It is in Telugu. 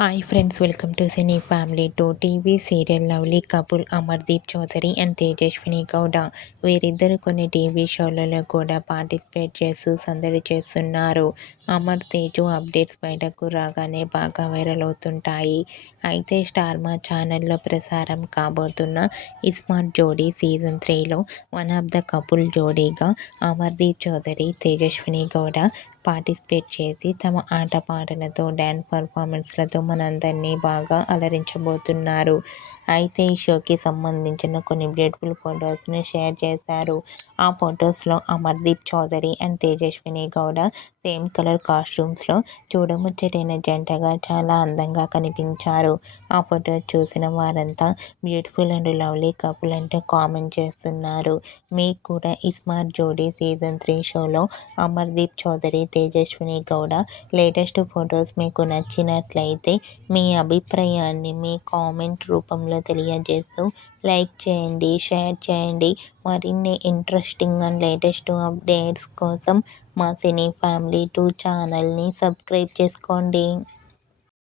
Hi friends, welcome to cine family two. TV serial lovely couple Amardeep Chowdary and Tejaswini Gowda వీరిద్దరు కొన్ని టీవీ షోలలో కూడా పార్టిసిపేట్ చేస్తూ సందడి చేస్తున్నారు. అమర్ తేజు అప్డేట్స్ బయటకు రాగానే బాగా వైరల్ అవుతుంటాయి. అయితే స్టార్ మా ఛానల్లో ప్రసారం కాబోతున్న ఇస్మార్ట్ జోడీ సీజన్ 3లో వన్ ఆఫ్ ద కపుల్ జోడీగా అమర్దీప్ చౌదరి, తేజస్విని గౌడ పార్టిసిపేట్ చేసి తమ ఆటపాటలతో, డ్యాన్స్ పర్ఫార్మెన్స్లతో మనందరినీ బాగా అలరించబోతున్నారు. అయితే ఈ షోకి సంబంధించిన కొన్ని బ్యూటిఫుల్ ఫొటోస్ని షేర్ చేశారు. ఆ ఫొటోస్లో Amardeep Chowdary and Tejaswini Gowda same colour కాస్ట్యూమ్స్లో చూడముచ్చటైన జంటగా చాలా అందంగా కనిపించారు. ఆ ఫొటో చూసిన వారంతా బ్యూటిఫుల్ అండ్ లవ్లీ కపుల్ అంటూ కామెంట్ చేస్తున్నారు. మీకు కూడా ఈ స్మార్ట్ జోడీ సీజన్ 3 షోలో అమర్దీప్ చౌదరి, తేజస్విని గౌడ లేటెస్ట్ ఫొటోస్ మీకు నచ్చినట్లయితే మీ అభిప్రాయాన్ని మీ కామెంట్ రూపంలో తెలియజేస్తూ లైక్ చేయండి, షేర్ చేయండి. మరిన్ని ఇంట్రెస్టింగ్ అండ్ లేటెస్ట్ అప్డేట్స్ కోసం మా సినీ ఫ్యామిలీ 2 ఛానల్ని సబ్స్క్రైబ్ చేసుకోండి.